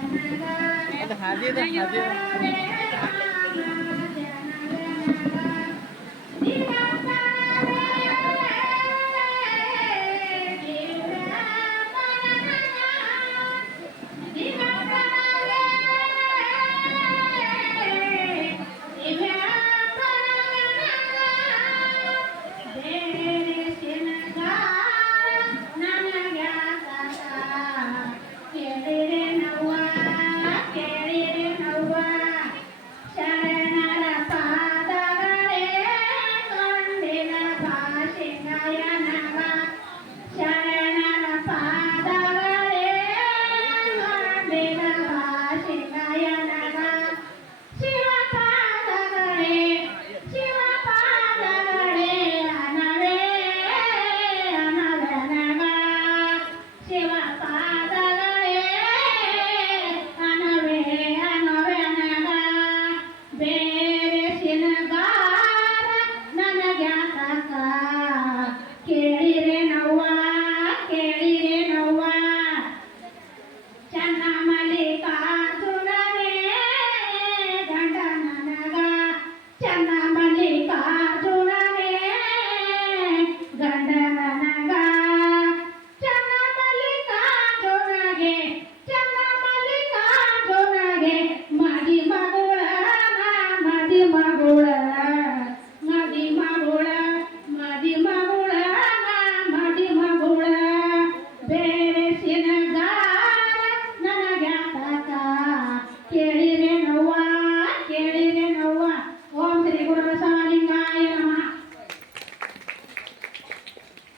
看这汗滴的子。的